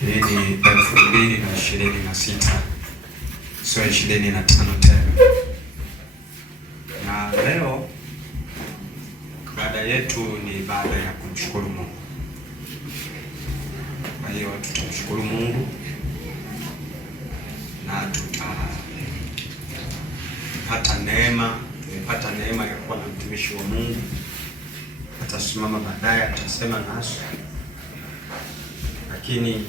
Hii ni 2026, sio 25 tena. Na leo ibada yetu ni ibada ya kumshukuru Mungu. Kwa hiyo tutamshukuru Mungu na tutapata neema. Tumepata neema ya kuwa na mtumishi wa Mungu, atasimama baadaye atasema nasi, lakini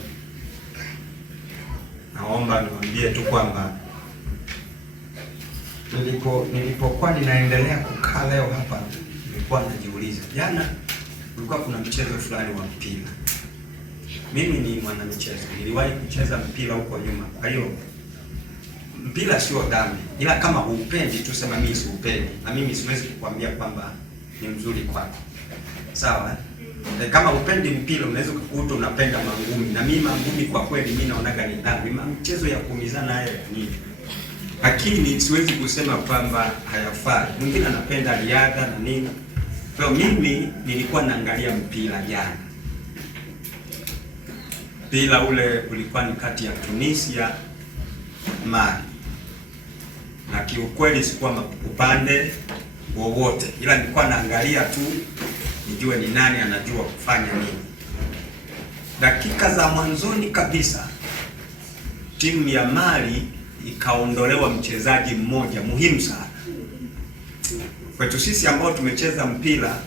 naomba niwaambie tu kwamba nilipokuwa ninaendelea kukaa leo hapa, nilikuwa najiuliza, jana kulikuwa kuna mchezo fulani wa mpira. Mimi ni mwana michezo, niliwahi kucheza mpira huko nyuma. Kwa hiyo mpira sio dhambi, ila kama huupendi tu sema mimi siupendi, na mimi siwezi kukwambia kwamba ni mzuri kwako. Sawa? Kama upendi mpira unaweza kukuta unapenda mangumi, na mimi mangumi kwa kweli mimi naonaga ni dhambi. Mchezo ya kuumizana haya ni, lakini siwezi kusema kwamba hayafai. Mwingine anapenda riadha na nini. Kwa mimi nilikuwa naangalia mpira jana. Mpira ule ulikuwa ni kati ya Tunisia Mali, na kiukweli sikuwa upande wowote, ila nilikuwa naangalia tu nijue ni nani anajua kufanya nini. Dakika za mwanzoni kabisa timu ya Mali ikaondolewa mchezaji mmoja muhimu sana kwetu sisi ambao tumecheza mpira.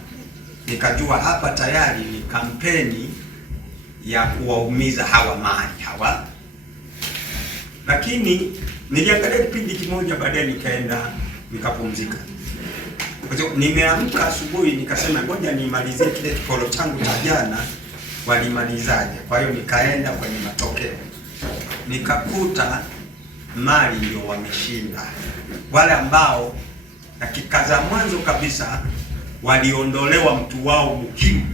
Nikajua hapa tayari ni kampeni ya kuwaumiza hawa Mali hawa, lakini niliangalia kipindi kimoja, baadaye nikaenda nikapumzika. Kwa hiyo nimeamka asubuhi nikasema ngoja nimalizie kile kiporo changu cha jana walimalizaje. Kwa hiyo nikaenda kwenye matokeo, nikakuta Mali ndio wameshinda, wale ambao dakika za mwanzo kabisa waliondolewa mtu wao muhimu,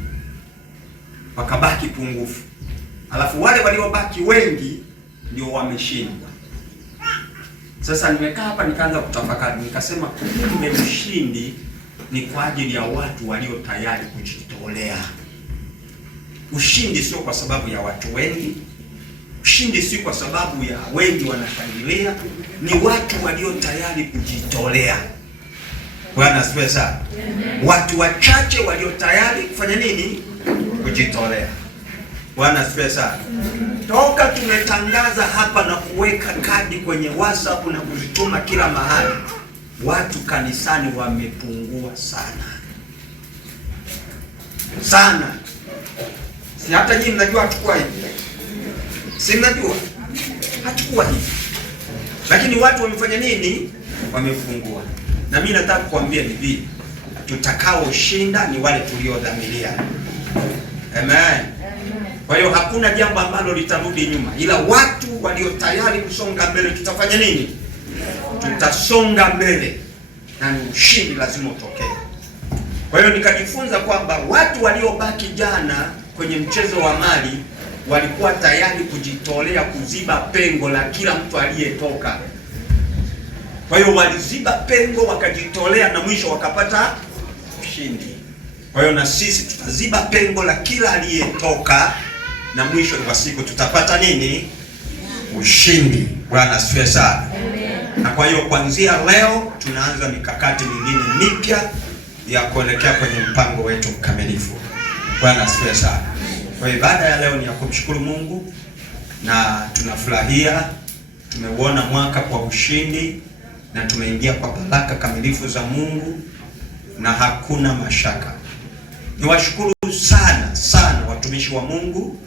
wakabaki pungufu, alafu wale waliobaki wengi ndio wameshindwa. Sasa nimekaa hapa nikaanza kutafakari, nikasema kumbe ushindi ni kwa ajili ya watu walio tayari kujitolea. Ushindi sio kwa sababu ya watu wengi, ushindi si kwa sababu ya wengi wanashangilia, ni watu walio tayari kujitolea. Bwana asifiwe sana. Watu wachache walio tayari kufanya nini? Kujitolea. Bwana asifiwe sana. Toka tumetangaza hapa na kuweka kadi kwenye WhatsApp na kuzituma kila mahali, watu kanisani wamepungua sana sana. Si hata nyinyi mnajua hatakuwa hivi, si mnajua hatakuwa hivi, lakini watu wamefanya nini? Wamepungua. Na mimi nataka kukuambia hivi, tutakaoshinda ni wale tuliodhamiria. Amen. Kwa hiyo hakuna jambo ambalo litarudi nyuma, ila watu walio tayari kusonga mbele tutafanya nini? Tutasonga mbele, na ushindi lazima utokee. Kwa hiyo nikajifunza kwamba watu waliobaki jana kwenye mchezo wa Mali walikuwa tayari kujitolea kuziba pengo la kila mtu aliyetoka. Kwa hiyo waliziba pengo, wakajitolea, na mwisho wakapata ushindi. Kwa hiyo na sisi tutaziba pengo la kila aliyetoka, na mwisho wa siku tutapata nini? Ushindi. Bwana asifiwe sana. Na kwa hiyo kuanzia leo tunaanza mikakati mingine mipya ya kuelekea kwenye mpango wetu mkamilifu. Bwana asifiwe sana. Kwa hiyo ibada ya leo ni ya kumshukuru Mungu, na tunafurahia tumeuona mwaka kwa ushindi, na tumeingia kwa baraka kamilifu za Mungu, na hakuna mashaka. Niwashukuru sana sana watumishi wa Mungu